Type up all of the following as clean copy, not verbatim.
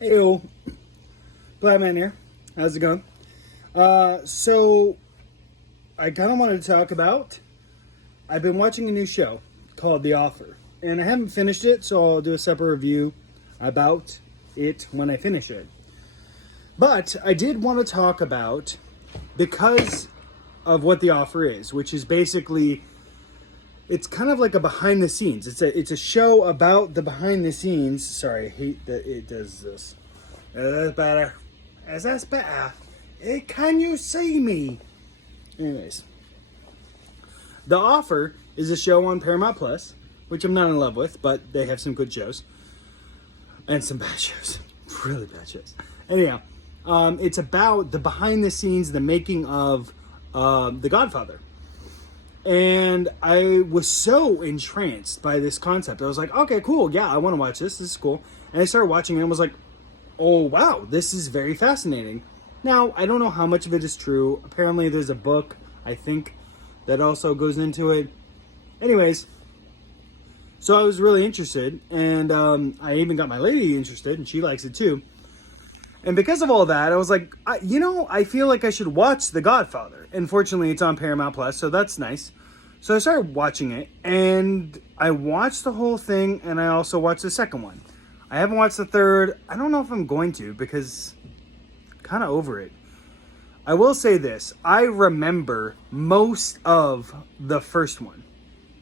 Heyo, Black Man here. How's it going? So I kind of wanted to talk about. I've been watching a new show called The Offer, and I haven't finished it, so I'll do a separate review about it when I finish it. But I did want to talk about, because of what The Offer is, which is basically, it's kind of like a behind the scenes. It's a show about the behind the scenes. Sorry, I hate that it does this. That's better. That's better. Can you see me? Anyways, The Offer is a show on Paramount Plus, which I'm not in love with, but they have some good shows and some bad shows, really bad shows. Anyhow, it's about the behind the scenes, the making of The Godfather. And I was so entranced by this concept. I was like, okay, cool. Yeah, I want to watch this. This is cool. And I started watching it and was like, oh, wow, this is very fascinating. Now, I don't know how much of it is true. Apparently, there's a book, I think, that also goes into it. Anyways, so I was really interested. And I even got my lady interested, and she likes it too. And because of all that, I was like, I feel like I should watch The Godfather. And fortunately, it's on Paramount Plus, so that's nice. So I started watching it, and I watched the whole thing, and I also watched the second one. I haven't watched the third. I don't know if I'm going to, because I'm kind of over it. I will say this. I remember most of the first one.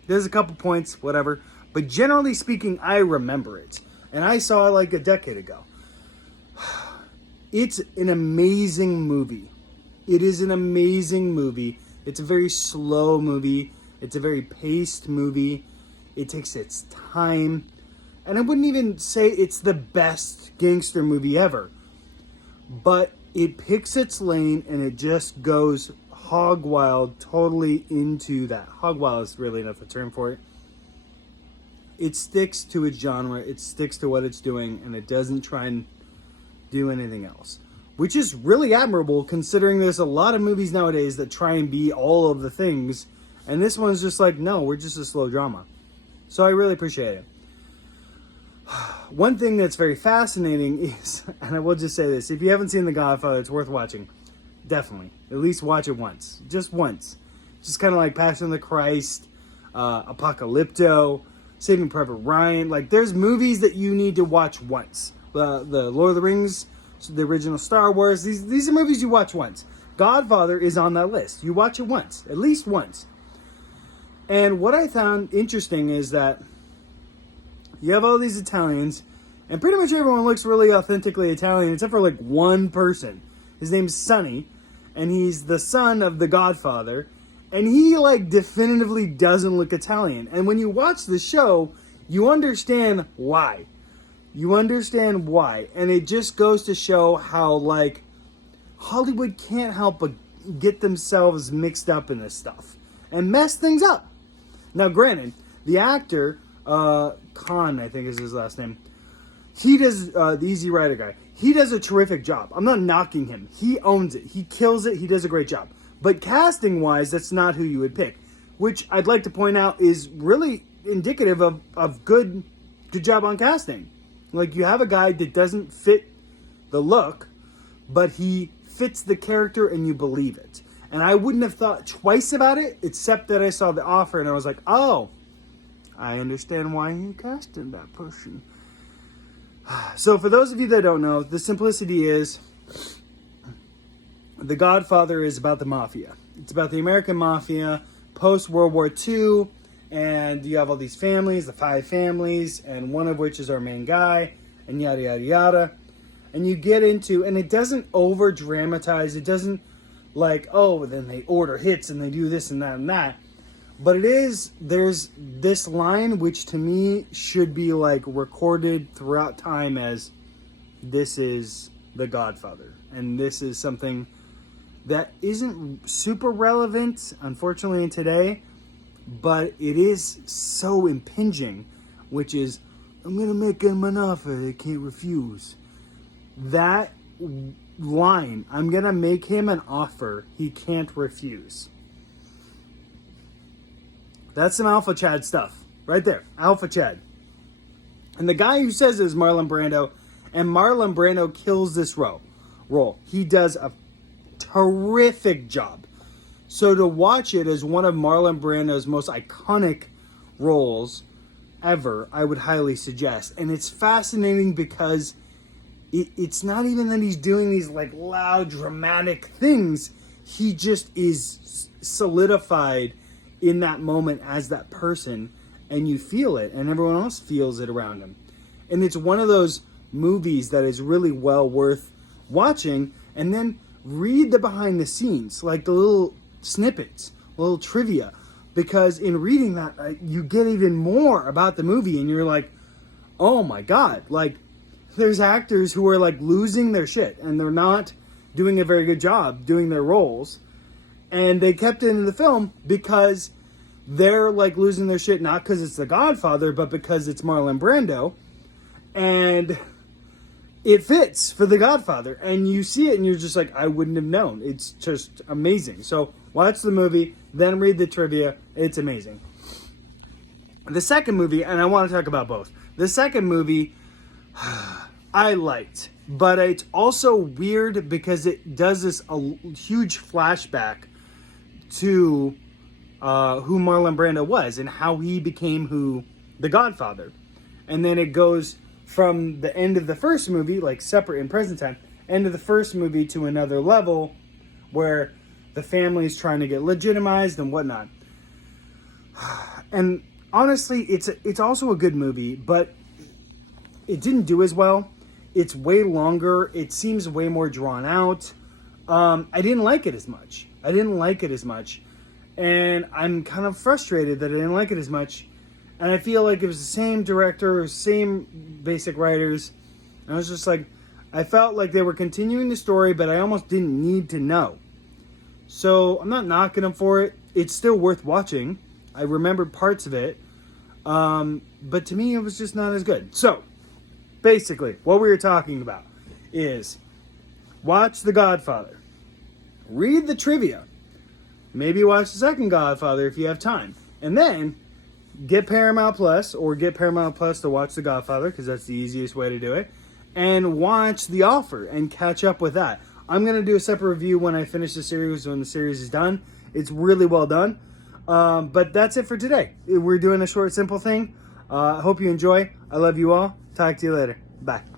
There's a couple points, whatever. But generally speaking, I remember it. And I saw it like a decade ago. It's an amazing movie. It is an amazing movie. It's a very slow movie. It's a very paced movie. It takes its time. And I wouldn't even say it's the best gangster movie ever. But it picks its lane and it just goes hog wild totally into that. Hog wild is really not the term for it. It sticks to its genre. It sticks to what it's doing. And it doesn't try and do anything else, which is really admirable considering there's a lot of movies nowadays that try and be all of the things, and this one's just like, no, we're just a slow drama. So I really appreciate it. One thing that's very fascinating is, and I will just say this, if you haven't seen The Godfather, it's worth watching. Definitely. At least watch it once. Just once. Just kind of like Passion of the Christ, Apocalypto, Saving Private Ryan. Like, there's movies that you need to watch once. The Lord of the Rings, the original Star Wars. These are movies you watch once. Godfather is on that list. You watch it once, at least once. And what I found interesting is that you have all these Italians, and pretty much everyone looks really authentically Italian, except for like one person. His name's Sonny, and he's the son of the Godfather, and he like definitively doesn't look Italian. And when you watch the show, you understand why. You understand why. And it just goes to show how, like, Hollywood can't help but get themselves mixed up in this stuff and mess things up. Now, granted, the actor, Khan, I think is his last name, he does, the Easy Rider guy, he does a terrific job. I'm not knocking him. He owns it. He kills it. He does a great job. But casting-wise, that's not who you would pick, which I'd like to point out is really indicative of good job on casting. Like, you have a guy that doesn't fit the look, but he fits the character and you believe it. And I wouldn't have thought twice about it, except that I saw The Offer and I was like, oh, I understand why he casted that person. So for those of you that don't know, the simplicity is The Godfather is about the mafia. It's about the American mafia post-World War II. And you have all these families, the 5 families, and one of which is our main guy, and yada, yada, yada. And you get into, and it doesn't over-dramatize. It doesn't like, oh, then they order hits and they do this and that and that. But it is, there's this line which to me should be like recorded throughout time as this is The Godfather. And this is something that isn't super relevant, unfortunately, today. But it is so impinging, which is, I'm going to make him an offer they can't refuse. That line, I'm going to make him an offer he can't refuse. That's some Alpha Chad stuff. Right there. Alpha Chad. And the guy who says it is Marlon Brando. And Marlon Brando kills this role. He does a terrific job. So to watch it as one of Marlon Brando's most iconic roles ever, I would highly suggest. And it's fascinating because it's not even that he's doing these like loud, dramatic things. He just is solidified in that moment as that person, and you feel it, and everyone else feels it around him. And it's one of those movies that is really well worth watching, and then read the behind the scenes, like the little snippets, little trivia, because in reading that, you get even more about the movie, and you're like, oh my God, like, there's actors who are like losing their shit, and they're not doing a very good job doing their roles, and they kept it in the film because they're like losing their shit, not because it's The Godfather, but because it's Marlon Brando, and it fits for The Godfather, and you see it and you're just like, I wouldn't have known. It's just amazing. So watch the movie, then read the trivia. It's amazing. The second movie, and I want to talk about both. The second movie I liked, but it's also weird because it does this a huge flashback to who Marlon Brando was and how he became The Godfather. And then it goes from the end of the first movie, like separate in present time, end of the first movie to another level where the family is trying to get legitimized and whatnot. And honestly, it's also a good movie, but it didn't do as well. It's way longer. It seems way more drawn out. I didn't like it as much. And I'm kind of frustrated that I didn't like it as much. And I feel like it was the same director, same basic writers. And I was just like, I felt like they were continuing the story, but I almost didn't need to know. So I'm not knocking them for it. It's still worth watching. I remembered parts of it. But to me, it was just not as good. So basically, what we were talking about is watch The Godfather. Read the trivia. Maybe watch the second Godfather if you have time. And then get Paramount Plus, or get Paramount Plus to watch The Godfather, because that's the easiest way to do it. And watch The Offer and catch up with that. I'm going to do a separate review when I finish the series, when the series is done. It's really well done. But that's it for today. We're doing a short, simple thing. I hope you enjoy. I love you all. Talk to you later. Bye.